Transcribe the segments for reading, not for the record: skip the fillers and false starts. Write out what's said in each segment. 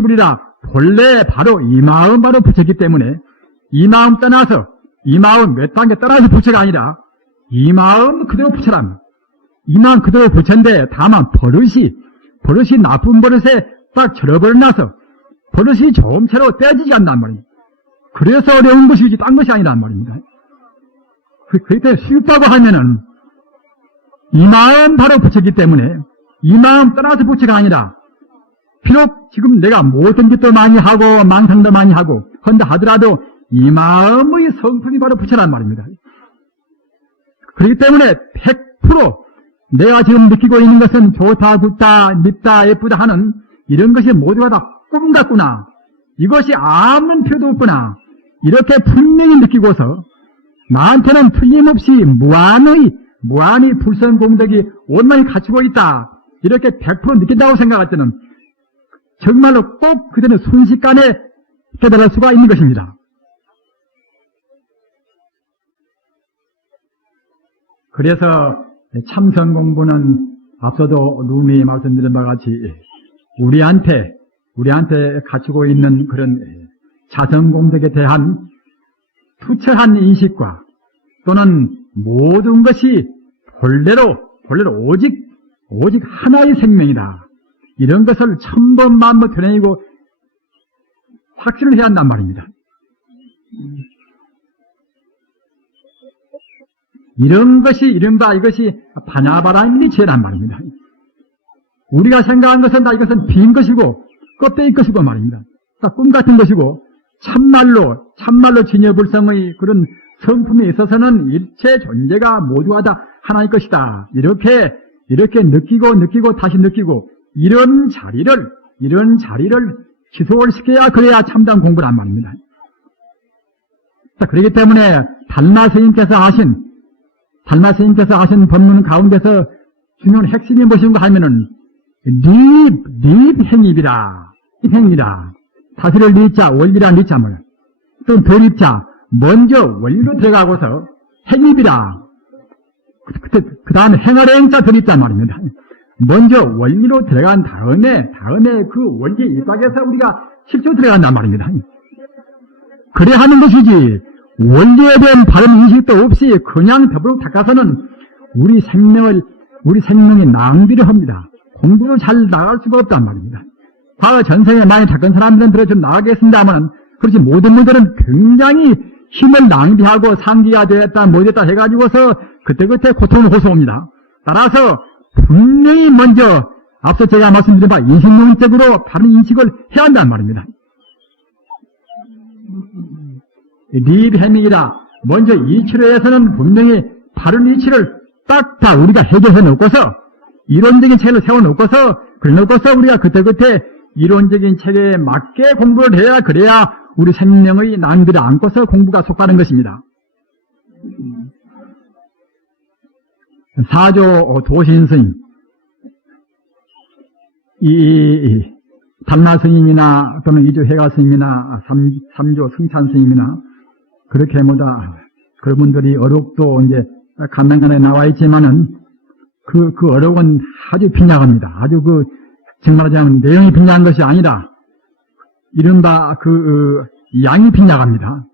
부치부리라 본래 바로 이 마음 바로 부처이기 때문에 이 마음 떠나서 이 마음 몇 단계 떠나서 부처가 아니라 이 마음 그대로 부처랍니다. 이 마음 그대로 부처인데 다만 버릇이 나쁜 버릇에 딱 절어버려놔서 버릇이 좋은 채로 떼지지 않단 말입니다. 그래서 어려운 것이지 딴 것이 아니란 말입니다. 그렇게 쉽다고 하면은 이 마음 바로 부처이기 때문에 이 마음 떠나서 부처가 아니라 비록 지금 내가 모든 짓도 많이 하고 망상도 많이 하고 한다 하더라도 이 마음의 성품이 바로 부처란 말입니다. 그렇기 때문에 100% 내가 지금 느끼고 있는 것은 좋다, 굿다, 밉다, 예쁘다 하는 이런 것이 모두가 다 꿈 같구나. 이것이 아무런 필요도 없구나. 이렇게 분명히 느끼고서 나한테는 틀림없이 무한히 불성공덕이 원만히 갖추고 있다. 이렇게 100% 느낀다고 생각할 때는 정말로 꼭 그대는 순식간에 깨달을 수가 있는 것입니다. 그래서 참선 공부는 앞서도 누님이 말씀드린 바와 같이 우리한테 갖추고 있는 그런 자성 공덕에 대한 투철한 인식과 또는 모든 것이 본래로 오직 하나의 생명이다. 이런 것을 천번만번 드러내고 확신을 해야 한단 말입니다. 이런 것이 이른바 이것이 바냐바라밀리체란 말입니다. 우리가 생각한 것은 다 이것은 빈 것이고 껍데기 것이고 말입니다. 다 꿈 같은 것이고 참말로 진여불성의 그런 성품에 있어서는 일체 존재가 모두가 다 하나의 것이다. 이렇게 느끼고 다시 느끼고 이런 자리를 지속을 시켜야 그래야 참된 공부란 말입니다. 자, 그렇기 때문에 달마 스님께서 하신 법문 가운데서 중요한 핵심이 무엇인가 하면은 립행입이라. 립행이라. 다스릴 리자, 원리란 리자물. 또 덜입자, 먼저 원리로 들어가고서 행입이라. 그 다음에 행할 행자 덜입자 말입니다. 먼저 원리로 들어간 다음에 그 원리에 입각해서 우리가 실제로 들어간단 말입니다. 그래 하는 것이지, 원리에 대한 바른 인식도 없이 그냥 더불어 닦아서는 우리 생명이 낭비를 합니다. 공부도 잘 나갈 수가 없단 말입니다. 과거 전생에 많이 닦은 사람들은 들어 좀 나가겠습니다만, 그렇지 모든 분들은 굉장히 힘을 낭비하고 상기가 되었다, 뭐 됐다 해가지고서 그때그때 고통을 호소합니다. 따라서 분명히 먼저 앞서 제가 말씀드린 바 인식론적으로 바른 인식을 해야 한단 말입니다. 립해밍이라 먼저 이치로에서는 분명히 바른 이치를 딱 다 우리가 해결해 놓고서 이론적인 책을 세워놓고서 그래놓고서 우리가 그때그때 이론적인 책에 맞게 공부를 해야 그래야 우리 생명의 낭비를 안고서 공부가 속가는 것입니다. 사조 도신 스님, 이 달마 스님이나 또는 이조 해가 스님이나 삼조 승찬 스님이나 그렇게 뭐다 그분들이 어록도 이제 간단간에 나와 있지만은 그 어록은 아주 빈약합니다. 아주 정말 말하자면 내용이 빈약한 것이 아니라 이른바 양이 빈약합니다.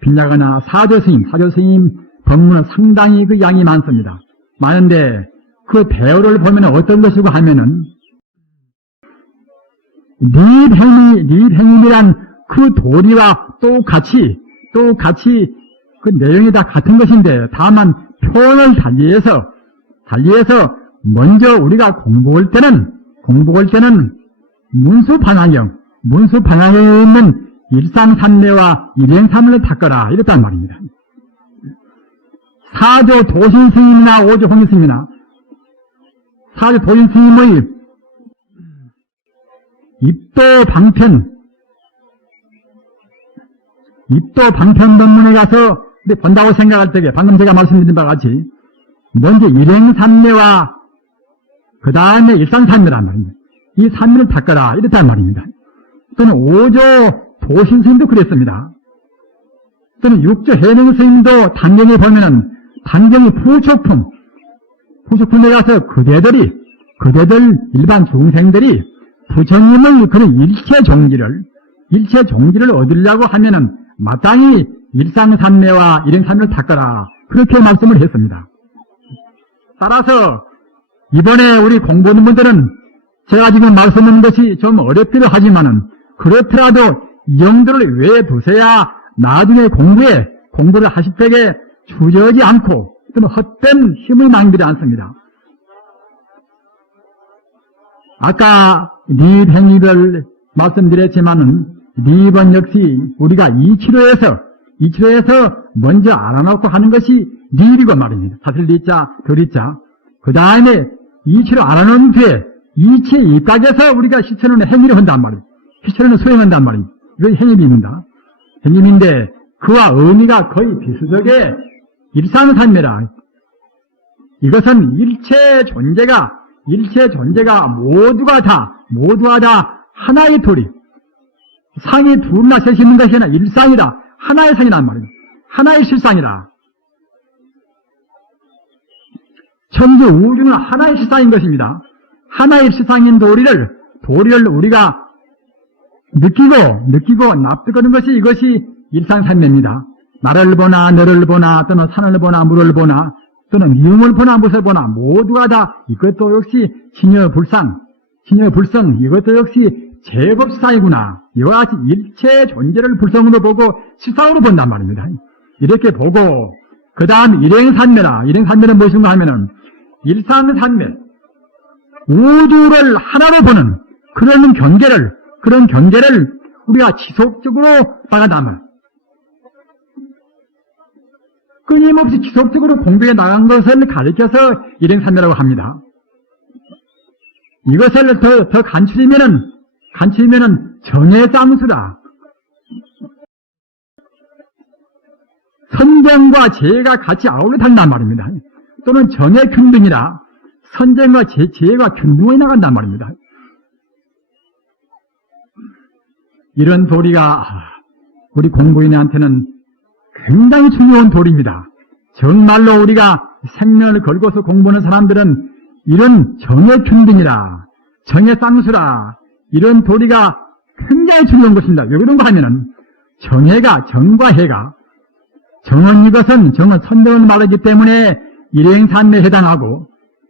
빈약하나 사조 스님 법문은 상당히 그 양이 많습니다. 많은데 그 배우를 보면 어떤 것이고 하면은 립행임이란 그 도리와 똑같이 그 내용이 다 같은 것인데 다만 표현을 달리해서 먼저 우리가 공부할 때는 문수반항에 있는 일상삼례와 일행삼례를 닦아라 이랬단 말입니다. 사조 도신 스님이나 오조 홍익 스님이나 사조 도신 스님의 입도 방편 법문에 가서 본다고 생각할 때에 방금 제가 말씀드린 바와 같이 먼저 일행삼례와 그 다음에 일상삼례란 말입니다. 이 삼례를 닦아라 이랬단 말입니다. 또는 오조 도신 스님도 그랬습니다. 또는 육조 해능 스님도 단경에 보면은 단경이 부처품에 가서 그대들 일반 중생들이 부처님을 그런 일체 종기를 얻으려고 하면은 마땅히 일상산매와 일행산매를 닦아라. 그렇게 말씀을 했습니다. 따라서 이번에 우리 공부하는 분들은 제가 지금 말씀하는 것이 좀 어렵기도 하지만은 그렇더라도 이 정도를 왜 두세야 나중에 공부를 하실 때에 주저하지 않고 또는 헛된 힘을 낭비하지 않습니다. 아까 립행위를 말씀드렸지만은 립은 역시 우리가 이치로에서 먼저 알아놓고 하는 것이 립이고 말입니다. 사실 리자, 더리자. 그 다음에 이치로 알아놓은 뒤에 이치 입각에서 우리가 실천하는 행위를 한단 말이에요. 실천을 수행한단 말이에요. 이거 행위입니다. 행위인데 그와 의미가 거의 비슷하게 일상산매라. 이것은 일체 존재가 모두가 다 하나의 도리. 상이 둘이나 셋이 있는 것이 아니라 일상이다. 하나의 상이란 말이에요. 하나의 실상이다. 천지 우주는 하나의 실상인 것입니다. 하나의 실상인 도리를 우리가 느끼고 납득하는 것이 이것이 일상산매입니다. 나를 보나 너를 보나 또는 산을 보나 물을 보나 또는 미움을 보나 무엇을 보나 모두가 다 이것도 역시 진여불성 이것도 역시 제법사이구나. 이와 같이 일체 존재를 불성으로 보고 실상으로 본단 말입니다. 이렇게 보고 그 다음 일행산매라. 일행산매는 무엇인가 하면은 일상산매 우주를 하나로 보는 그런 경계를 우리가 지속적으로 나간다면 끊임없이 지속적으로 공부해 나간 것을 가리켜서 일행산매라고 합니다. 이것을 더 간추리면은 정해장수라. 선정과 재해가 같이 아울러 다닌단 말입니다. 또는 정해균등이라. 선정과 재해가 균등하게 나간단 말입니다. 이런 도리가 우리 공부인한테는 굉장히 중요한 도리입니다. 정말로 우리가 생명을 걸고서 공부하는 사람들은 이런 정해균등이라, 정해쌍수라, 이런 도리가 굉장히 중요한 것입니다. 왜 그런가 하면은 정과 해가 정은 선정을 말하기 때문에 일행산매에 해당하고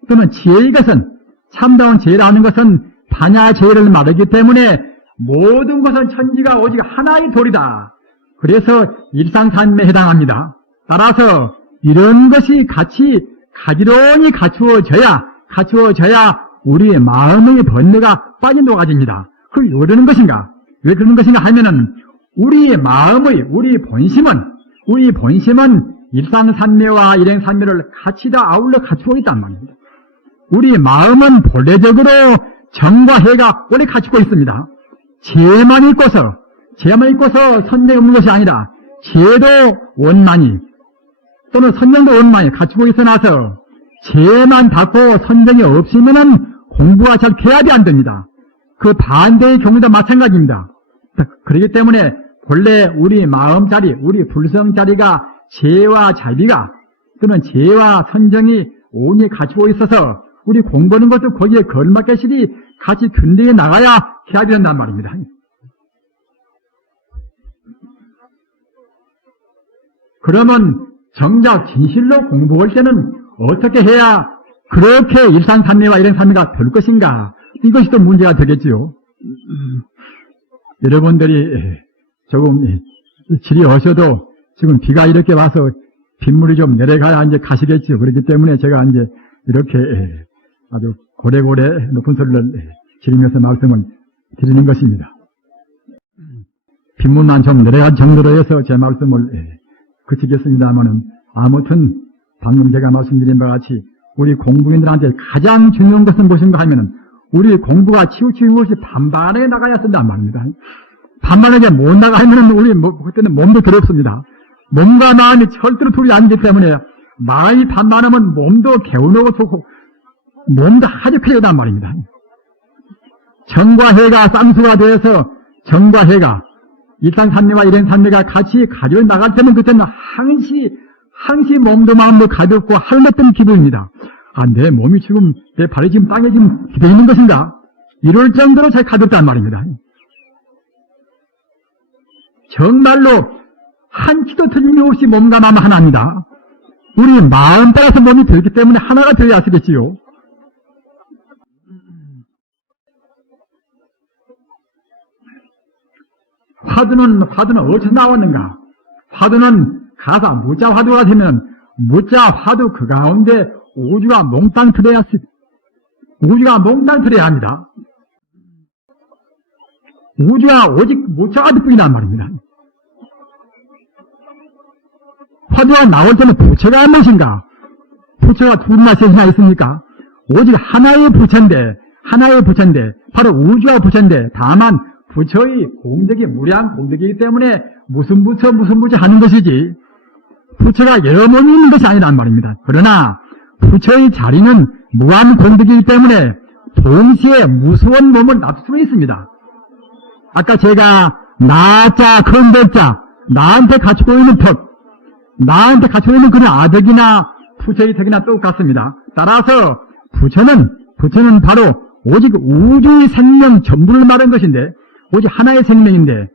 또는 지혜 이것은 참다운 지혜라는 것은 반야지혜를 말하기 때문에 모든 것은 천지가 오직 하나의 도리다. 그래서 일상산매에 해당합니다. 따라서 이런 것이 같이 가지런히 갖추어져야 우리의 마음의 번뇌가 빠진도가집니다. 그게 왜 그러는 것인가? 왜 그러는 것인가 하면은 우리의 우리 본심은 일상산매와 일행산매를 같이 다 아울러 갖추고 있단 말입니다. 우리 마음은 본래적으로 정과 해가 원래 갖추고 있습니다. 죄만 있고서 선정이 없는 것이 아니라 죄도 원만히 또는 선정도 원만히 갖추고 있어 나서 죄만 닿고 선정이 없으면은 공부가 잘 개합이 안 됩니다. 그 반대의 경우도 마찬가지입니다. 그렇기 때문에 본래 우리 마음자리, 우리 불성자리가 죄와 자비가 또는 죄와 선정이 온전히 갖추고 있어서 우리 공부하는 것도 거기에 걸맞게실이 같이 균등해 나가야 개합이 된단 말입니다. 그러면 정작 진실로 공부할 때는 어떻게 해야 그렇게 일상산매와 일행산매가 될 것인가? 이것이 또 문제가 되겠지요. 여러분들이 조금 지리하셔도 지금 비가 이렇게 와서 빗물이 좀 내려가야 이제 가시겠지요. 그렇기 때문에 제가 이제 이렇게 아주 고래고래 높은 소리를 지르면서 말씀을 드리는 것입니다. 빗물만 좀 내려간 정도로 해서 제 말씀을 그치겠습니다만은 아무튼 방금 제가 말씀드린 바와 같이 우리 공부인들한테 가장 중요한 것은 무엇인가 하면은 우리 공부가 치우치는 것이 반반에 나가야 쓴단 말입니다. 반반하게 못 나가 하면은 우리 그때는 몸도 더럽습니다. 몸과 마음이 절대로 둘이 아니기 때문에 마음이 반반하면 몸도 개운하고 좋고 몸도 아주 필요하단 말입니다. 정과 해가 쌍수가 되어서 정과 해가 일상산매와 일행산매가 같이 가지고 나갈 때는 그때는 항시 몸도 마음도 가볍고 할랬던 기분입니다. 내 몸이 지금 내 발이 지금 땅에 지금 기대 있는 것인가? 이럴 정도로 잘 가볍단 말입니다. 정말로 한 치도 틀림없이 몸과 마음 하나입니다. 우리 마음 따라서 몸이 되기 때문에 하나가 되어야 하시겠지요. 화두는 어디서 나왔는가? 화두는 가사 무자 화두가 되면 무자 화두 그 가운데 우주가 몽땅 들어야 합니다. 우주가 오직 무자 화두뿐이란 말입니다. 화두가 나올 때는 부처가 무엇인가? 부처가 둘이나 셋이나 있습니까? 오직 하나의 부처인데 바로 우주가 부처인데 다만 부처의 공덕이 무량 공덕이기 때문에 무슨 부처 하는 것이지 부처가 여러 몸이 있는 것이 아니란 말입니다. 그러나 부처의 자리는 무한 공덕이기 때문에 동시에 무수한 몸을 납 수는 있습니다. 아까 제가 나자 큰덕자 나한테 갖추고 있는 덕 나한테 갖추고 있는 그런 아덕이나 부처의 덕이나 똑같습니다. 따라서 부처는 바로 오직 우주의 생명 전부를 말한 것인데 오직 하나의 생명인데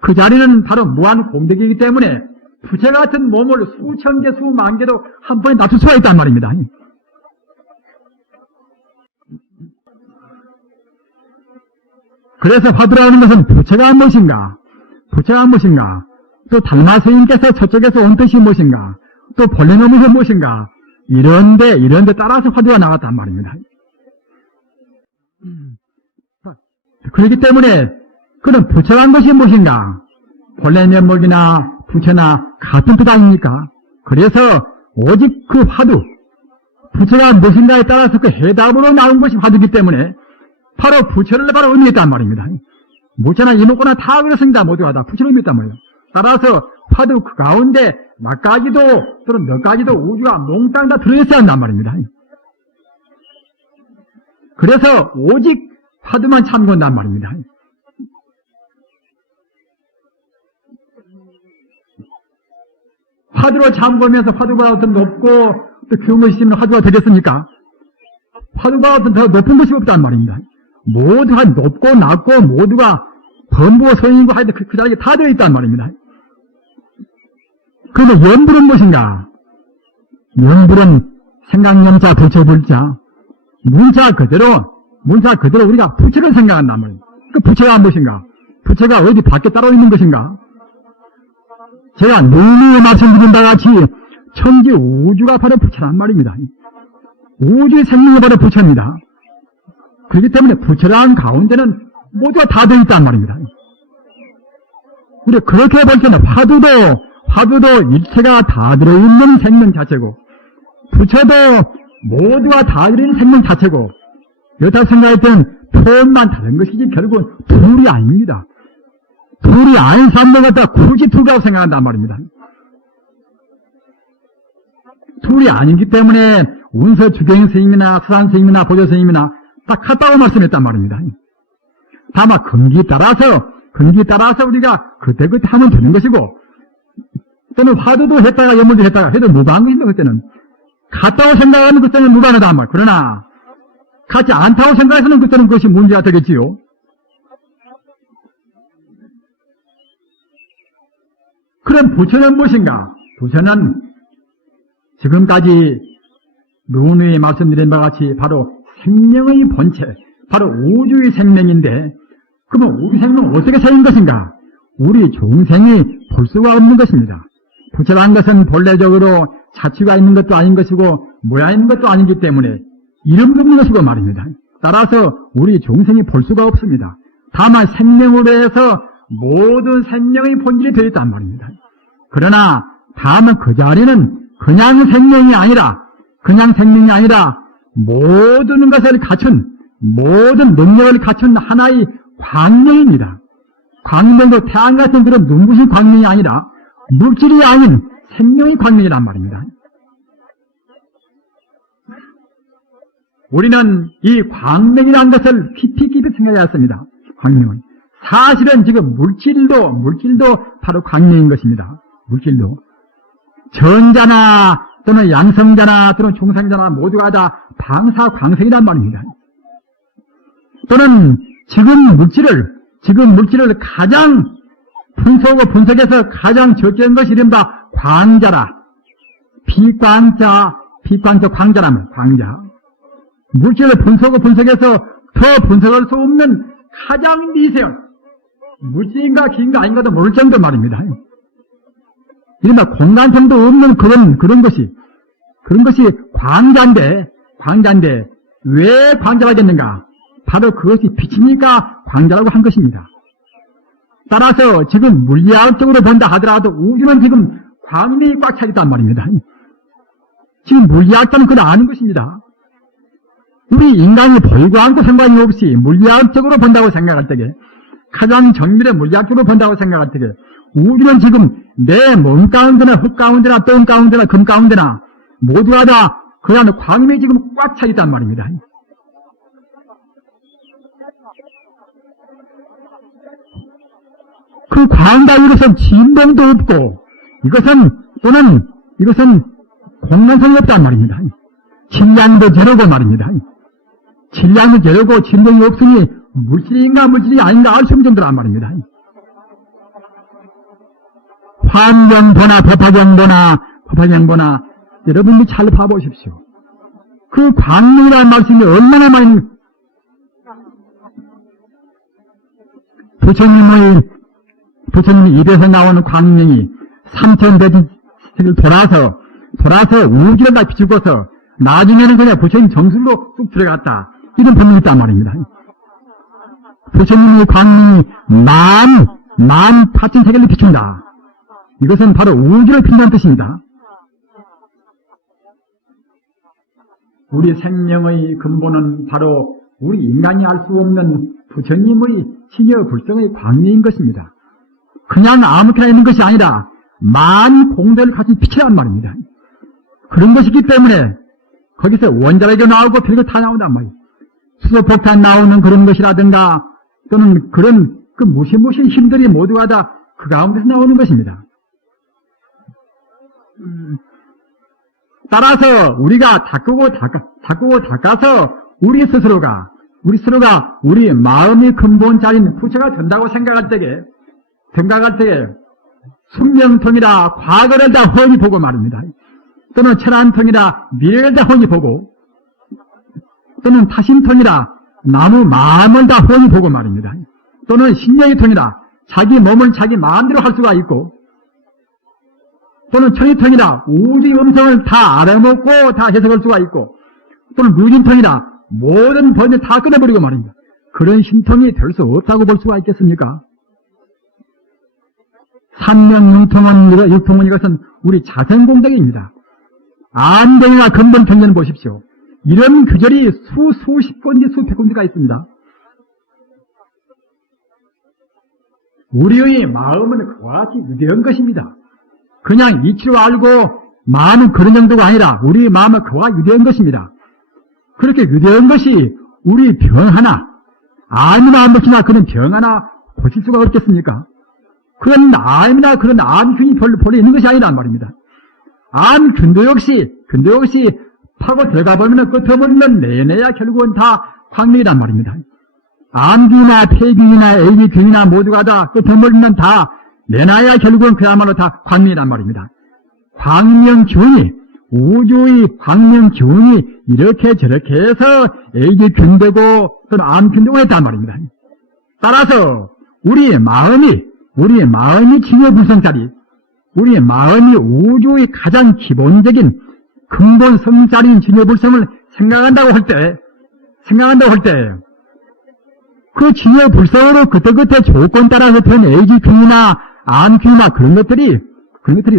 그 자리는 바로 무한 공덕이기 때문에 부처 같은 몸을 수천 개, 수만 개도 한 번에 낮출 수가 있단 말입니다. 그래서 화두라는 것은 부처가 무엇인가? 또 달마 스님께서 저쪽에서 온 뜻이 무엇인가? 또 본래 놈이 무엇인가? 이런데 따라서 화두가 나왔단 말입니다. 그렇기 때문에 그런 부처란 것이 무엇인가? 본래 면목이나 부처나 같은 뜻 아닙니까? 그래서 오직 그 화두, 부처가 무엇인가에 따라서 그 해답으로 나온 것이 화두이기 때문에 바로 부처를 바로 의미했단 말입니다. 무처나 이목구나 다 그렇습니다. 모두가 다 부처를 의미했단 말이에요. 따라서 화두 그 가운데 몇 가지도 또는 몇 가지도 우주가 몽땅 다 들어있어야 한단 말입니다. 그래서 오직 화두만 참고한단 말입니다. 화두로 참고하면서 화두보다 더 높고 또 귀한 것이 있으면 화두가 되겠습니까? 화두보다 더 높은 것이 없단 말입니다. 모두가 높고 낮고 모두가 범부와 성인과 하여튼 그 자리에 다 되어 있단 말입니다. 그런데 연불은 무엇인가? 연불은 생각념자 부처불자 문자 그대로 우리가 부처를 생각한단 말입니다. 그 부처가 무엇인가? 부처가 어디 밖에 따로 있는 것인가? 제가 누누이 말씀드린 바와 같이 천지 우주가 바로 부처란 말입니다. 우주의 생명이 바로 부처입니다. 그렇기 때문에 부처란 가운데는 모두가 다 되어 있단 말입니다. 우리 그렇게 볼 때는 화두도 일체가 다 들어있는 생명 자체고 부처도 모두가 다 들어있는 생명 자체고 여타 생각할 때는 표현만 다른 것이지 결국은 둘이 아닙니다. 둘이 아닌 사람들 갖다 굳이 둘이라고 생각한단 말입니다. 둘이 아니기 때문에 운서 주경 스님이나 수산 스님이나 보조 스님이나 다 같다고 말씀했단 말입니다. 다만 근기에 따라서 우리가 그때그때 하면 되는 것이고 또는 화두도 했다가 연물도 했다가 해도 무방한 것입니다. 그때는 같다고 생각하는 그때는 무방하다 말. 그러나 같지 않다고 생각해서는 그때는 그것이 문제가 되겠지요. 그럼 부처는 무엇인가? 부처는 지금까지 누누이 말씀드린 바와 같이 바로 생명의 본체, 바로 우주의 생명인데 그러면 우주 생명은 어떻게 생긴 것인가? 우리 중생이 볼 수가 없는 것입니다. 부처라는 것은 본래적으로 자취가 있는 것도 아닌 것이고 모양 있는 것도 아니기 때문에 이름도 없는 것이고 말입니다. 따라서 우리 중생이 볼 수가 없습니다. 다만 생명으로 해서 모든 생명의 본질이 되어 있단 말입니다. 그러나 다만 그 자리는 그냥 생명이 아니라 모든 것을 갖춘 모든 능력을 갖춘 하나의 광명입니다. 광명도 태양 같은 그런 눈부신 광명이 아니라 물질이 아닌 생명의 광명이란 말입니다. 우리는 이 광명이라는 것을 깊이 생각해야 했습니다. 광명은 사실은 지금 물질도 바로 광명인 것입니다. 물질도 전자나 또는 양성자나 또는 중생자나 모두가 다 방사광생이란 말입니다. 또는 지금 물질을 가장 분석하고 분석해서 가장 적게 한 것이 이른바 광자라. 비광자 광자라면 광자. 물질을 분석하고 분석해서 더 분석할 수 없는 가장 미세한 물질인가 기인가 아닌가도 모를 정도 말입니다. 이른바 공간성도 없는 그런 것이 광자인데 왜 광자가 됐는가? 바로 그것이 빛이니까 광자라고 한 것입니다. 따라서 지금 물리학적으로 본다 하더라도 우주는 지금 광명이 꽉 차 있단 말입니다. 지금 물리학자는 그걸 아는 것입니다. 우리 인간이 보이고 않고 상관이 없이 물리학적으로 본다고 생각할 때에 가장 정밀의 물리학적으로 본다고 생각할 때에 우주는 지금 내 몸 가운데나 흙 가운데나 똥 가운데나 금 가운데나 모두가 다 그러한 광명이 지금 꽉 차 있단 말입니다. 그 광과 이것은 진동도 없고 이것은 공간성이 없단 말입니다. 질량도 제로고 말입니다. 질량도 제로고 진동이 없으니 물질인가 물질이 아닌가 알 수 없는 정도란 말입니다. 환경보나 법화경보나 여러분이 잘 봐보십시오. 그 광명이라는 말씀이 얼마나 많이 부처님의 입에서 나오는 광명이 3,000대지를 돌아서 우주를 다 비추고서 나중에는 그냥 부처님 정수로 쑥 들어갔다. 이런 법문이 있단 말입니다. 부처님의 광명이 만 8,000세계를 비춘다. 이것은 바로 우주를 비춘다는 뜻입니다. 우리 생명의 근본은 바로 우리 인간이 알 수 없는 부처님의 진여 불성의 광명인 것입니다. 그냥 아무렇게나 있는 것이 아니라 만 공대를 가진 빛이란 말입니다. 그런 것이기 때문에 거기서 원자력이 나오고 별거 다 나온단 말이에요. 수소폭탄 나오는 그런 것이라든가 또는 그런 그 무시무시 힘들이 모두가 다 그 가운데서 나오는 것입니다. 따라서 우리가 닦아서 우리 스스로가 우리 마음의 근본자인 부처가 된다고 생각할 때에 숙명통이라 과거를 다 훤히 보고 말입니다. 또는 철안통이라 미래를 다 훤히 보고 또는 타심통이라 나무 마음을 다 훤히 보고 말입니다. 또는 신명의 통이라 자기 몸을 자기 마음대로 할 수가 있고 또는 천의통이라 우주의 음성을 다 알아먹고 다 해석할 수가 있고 또는 무진통이라 모든 번을 다 끊어버리고 말입니다. 그런 신통이 될 수 없다고 볼 수가 있겠습니까? 삼명융통은 이것은 우리 자생공덕입니다. 안경이나 근본경전을 보십시오. 이런 규절이 수십 군데 수백 군데가 있습니다. 우리의 마음은 그와 같이 유대한 것입니다. 그냥 이치로 알고 마음은 그런 정도가 아니라 우리 마음은 그와 유대한 것입니다. 그렇게 유대한 것이 우리 병 하나, 암이나 한 것이나 그런 병 하나 고칠 수가 없겠습니까? 그런 암이나 그런 암균이 별로 있는 것이 아니란 말입니다. 암균도 역시 파고 들어가 보면 끝어버리면 내내야 결국은 다 광명이란 말입니다. 암균이나 폐균이나 애기균이나 모두가 다 끝어버리면 다 내놔야 결국은 그야말로 다 광명이란 말입니다. 광명균이 우주의 광명균이 이렇게 저렇게 해서 애기균 되고 또는 암균 되고 했단 말입니다. 따라서 우리 마음이 진여불성짜리 우리 마음이 우주의 가장 기본적인 근본 성자리인 진여불성을 생각한다고 할 때 그 진여불성으로 그때그때 조건 따라서 된 애기균이나 암균이나 그런 것들이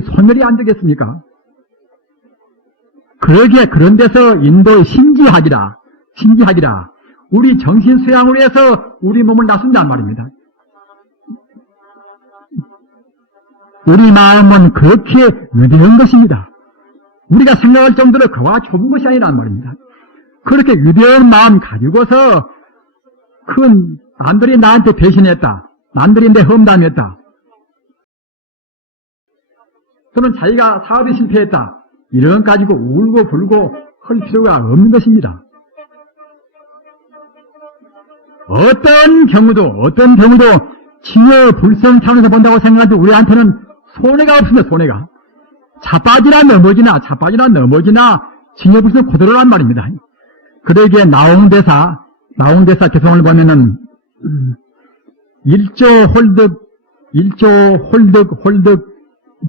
소멸이 안 되겠습니까? 그런 데서 인도의 신지학이라 우리 정신 수양으로 해서 우리 몸을 나순단 말입니다. 우리 마음은 그렇게 위대한 것입니다. 우리가 생각할 정도로 그와 좁은 것이 아니란 말입니다. 그렇게 위대한 마음 가지고서 남들이 나한테 배신했다. 남들이 내 험담했다. 또는 자기가 사업에 실패했다. 이런 가지고 울고 불고 할 필요가 없는 것입니다. 어떤 경우도 칭여 불성 차원에서 본다고 생각할 때 우리한테는 손해가 없습니다. 손해가. 자빠지나 넘어지나 칭여 불성 그대로란 말입니다. 그러기에 나홍대사 개성을 보면은 1조 홀득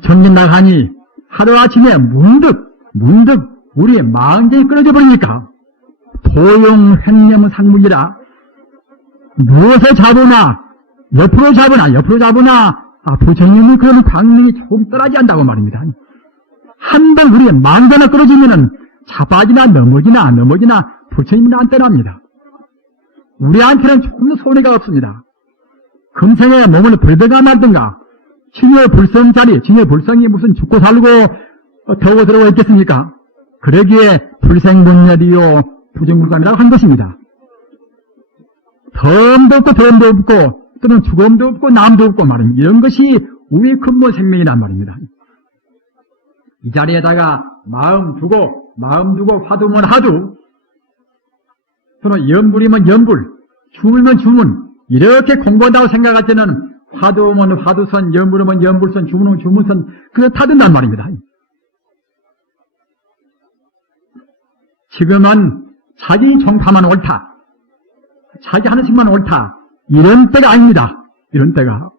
정진 나가니 하루아침에 문득 우리의 마음이 끊어져 버리니까 도용 횡념 상무이라 무엇을 잡으나 옆으로 잡으나 부처님의 그런 광명이 조금 떠나지 않는다고 말입니다. 한번 우리의 마음이 하나 끊어지면은 자빠지나 넘어지나 부처님은 안 떠납니다. 우리한테는 조금도 손해가 없습니다. 금생에 몸을 벌든가 말든가 칭여 불성이 무슨 죽고 살고 더워 들어와 있겠습니까? 그러기에 불생분열이요 부정불감이라고 한 것입니다. 덤도 없고 또는 죽음도 없고 남도 없고 말입니다. 이런 것이 우리의 근본 생명이란 말입니다. 이 자리에다가 마음 두고 화두면 화두, 또는 연불이면 연불, 주물면 주문, 이렇게 공부한다고 생각할 때는 화두면 화두선, 연불이면 연불선, 주문은 주문선, 그거 다 된단 말입니다. 지금은 자기 정파만 옳다, 자기 하나씩만 옳다, 이런 때가 아닙니다. 이런 때가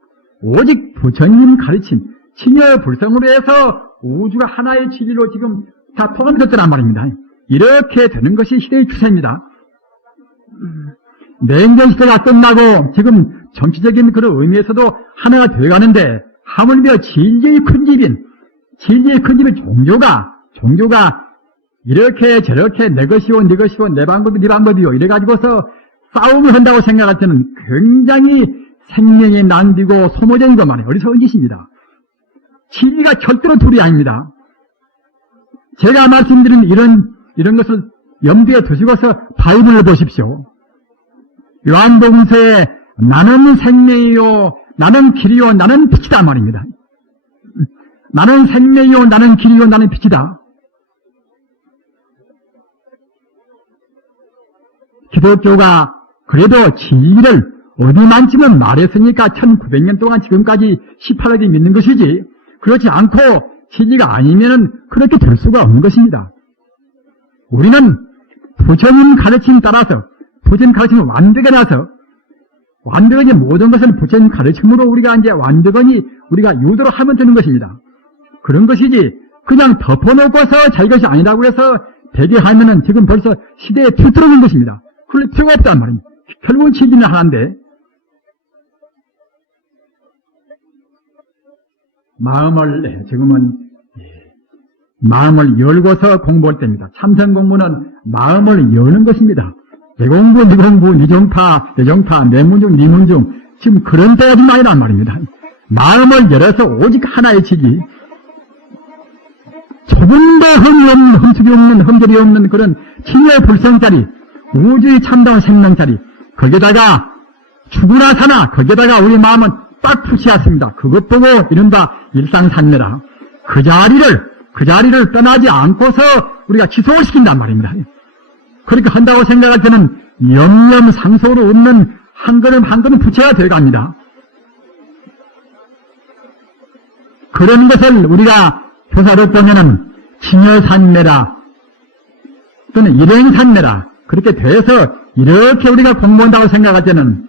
오직 부처님 가르침, 칭여 불성으로 해서 우주가 하나의 진리로 지금 다 통합이 됐다는 말입니다. 이렇게 되는 것이 시대의 추세입니다. 냉전 시대가 끝나고 지금 정치적인 그런 의미에서도 하나가 되어가는데 하물며 진리의 큰 집인 종교가 이렇게 저렇게 내 것이요 내 방법이 네 방법이요 이래가지고서 싸움을 한다고 생각할 때는 굉장히 생명의 낭비고 소모적이고 말이에요. 어리석은 짓입니다. 진리가 절대로 둘이 아닙니다. 제가 말씀드린 이런 것을 염두에 두시고서 바이블을 보십시오. 요한복음서에 나는 생명이요, 나는 길이요, 나는 빛이다 말입니다. 나는 생명이요, 나는 길이요, 나는 빛이다. 기독교가 그래도 진리를 어디만쯤은 말했으니까 1900년 동안 지금까지 18억이 믿는 것이지, 그렇지 않고 진리가 아니면은 그렇게 될 수가 없는 것입니다. 우리는 부처님 가르침 따라서, 부처님 가르침을 완벽하게 모든 것을 부처님 가르침으로 우리가 이제 완벽하니 우리가 유도로 하면 되는 것입니다. 그런 것이지, 그냥 덮어놓고서 자기 것이 아니라고 해서 되게 하면은 지금 벌써 시대에 뒤떨어진 것입니다. 그럴 필요가 없단 말입니다. 결국은 진리는 하나인데, 마음을 열고서 공부할 때입니다. 참선 공부는 마음을 여는 것입니다. 내 공부, 네 정파, 내 문중, 네 문중, 지금 그런 때가 좀 아니란 말입니다. 마음을 열어서 오직 하나의 지기, 조금도 흠결이 없는 그런 칭여 불성자리, 우주의 참다운 생명자리, 거기다가 죽으나 사나, 거기다가 우리 마음은 딱 붙이었습니다. 그것 보고 이른바 일상산매라. 그 자리를 떠나지 않고서 우리가 지속을 시킨단 말입니다. 그렇게 한다고 생각할 때는 염려상속으로 없는 한 걸음 한 걸음 부채가 되어갑니다. 그런 것을 우리가 교사로 보면은 칭여산매라 또는 일행산매라 그렇게 돼서 이렇게 우리가 공부한다고 생각할 때는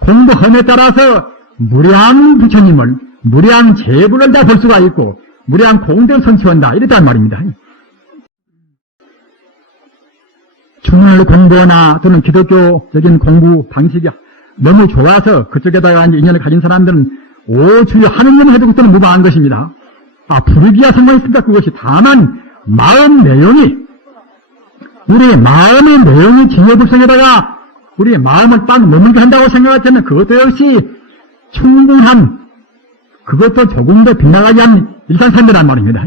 공부함에 따라서 무량 부처님을, 무량 제불을 다 볼 수가 있고 무량 공덕을 선취한다 이랬단 말입니다. 주문을 공부하나 또는 기독교적인 공부 방식이 너무 좋아서 그쪽에다가 이제 인연을 가진 사람들은 오주여 하는 일을 해도 그때는 무방한 것입니다. 부르기야 상관있습니다. 그것이 다만 마음 내용이, 우리 마음의 내용이 징여불성에다가 우리의 마음을 딱 머물게 한다고 생각할 때는 그것도 역시 충분한, 그것도 조금 더 빗나가지 않는 일상산매란 말입니다.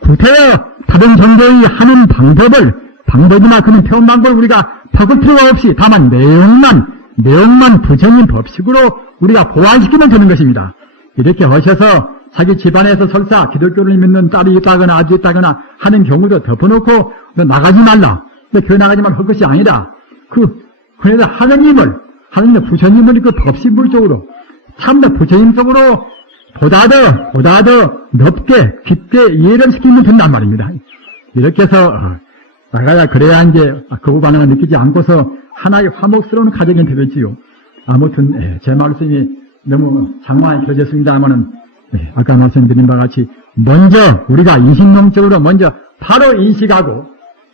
구태여 다른 종교의 하는 방법이나 그런 표현 방법을 우리가 바꿀 필요가 없이 다만 내용만 부처님 법칙으로 우리가 보완시키면 되는 것입니다. 이렇게 하셔서 자기 집안에서 설사 기독교를 믿는 딸이 있다거나 아들이 있다거나 하는 경우도 덮어놓고 너 나가지 말라, 너 교회 나가지 말라 할 것이 아니라 그 그래서 하느님을 부처님을 그 법신불적으로 참나 부처님 쪽으로 보다 더 넓게 깊게 이해를 시키면 된단 말입니다. 이렇게 해서 나가야 그래야 이제 거부 반응을 느끼지 않고서 하나의 화목스러운 가정이 되겠지요. 아무튼 제 말씀이 너무 장황하게 길어졌습니다만은 아까 말씀드린 바와 같이 먼저 우리가 인식론적으로 먼저 바로 인식하고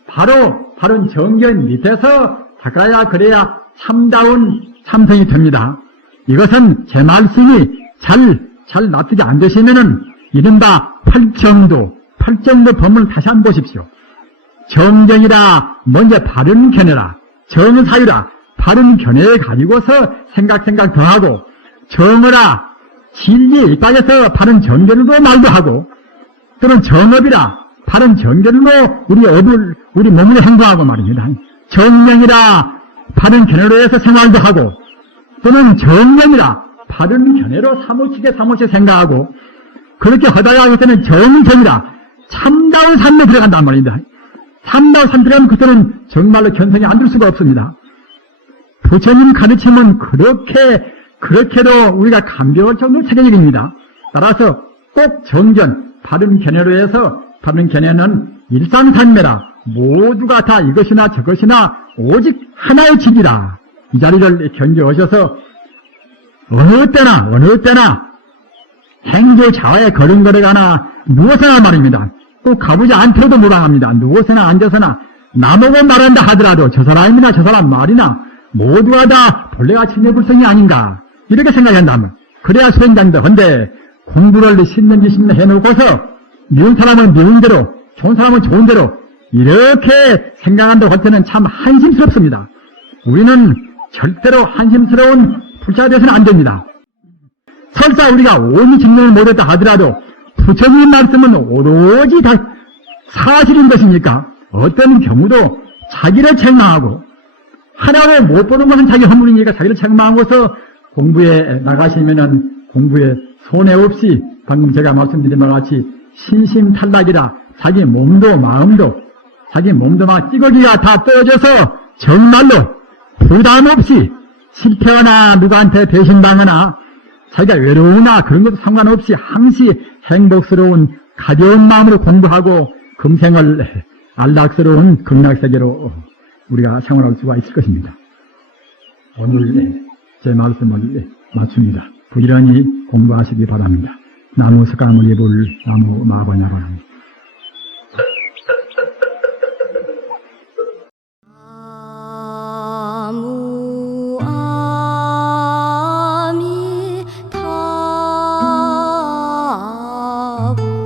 바로 정견 밑에서 닦아야 그래야 참다운 참선이 됩니다. 이것은 제 말씀이 잘 납득이 안 되시면은 이른바 팔정도 법문을 다시 한번 보십시오. 정정이라 먼저 바른 견해라, 정사유라 바른 견해를 가지고서 생각 더하고, 정어라 진리에 입각해서 바른 정견으로 말도 하고, 또는 정업이라 바른 정견으로 우리 몸을 행동하고 말입니다. 정명이라 바른 견해로 해서 생활도 하고, 또는 정명이라 바른 견해로 사무치게 생각하고, 그렇게 하다가 그때는 정정이라 참다운 삶에 들어간단 말입니다. 참다운 삶에 들어가면 그때는 정말로 견성이 안 될 수가 없습니다. 부처님 가르침은 그렇게도 우리가 감격을 정도로 체계적입니다. 따라서 꼭 정견, 바른 견해로 해서, 바른 견해는 일상산매라 모두가 다 이것이나 저것이나 오직 하나의 집이라. 이 자리를 견뎌오셔서 어느 때나 행조 자화에 걸음걸어가나 누워서나 말입니다. 꼭 가보지 않더라도 무방합니다. 누워서나 앉아서나 나보고 말한다 하더라도 저 사람이나 저 사람 말이나 모두가 다 본래가 친애불성이 아닌가 이렇게 생각한다면 그래야 수행장도 한데 공부를 신는 해놓고서 미운 사람은 미운 대로 좋은 사람은 좋은 대로 이렇게 생각한다고 할 때는 참 한심스럽습니다. 우리는 절대로 한심스러운 불자가 되어서는 안 됩니다. 설사 우리가 온이 증명을 못했다 하더라도 부처님 말씀은 오로지 다 사실인 것이니까 어떤 경우도 자기를 책망하고 하나를 못 보는 것은 자기 허물이니까 자기를 책망하고서 공부에 나가시면은 공부에 손해 없이 방금 제가 말씀드린 바와 같이 신심탈락이라 자기 몸도 마음도 막 찌꺼기가 다 떨어져서 정말로 부담 없이 실패하나 누구한테 배신당하나 자기가 외로우나 그런 것도 상관없이 항시 행복스러운 가벼운 마음으로 공부하고 금생을 안락스러운 극락세계로 우리가 생활할 수가 있을 것입니다. 오늘 제 말씀을 마칩니다. 부지런히 공부하시기 바랍니다. 나무 석가모니 불 나무 마바냐바랍니다. 아미타불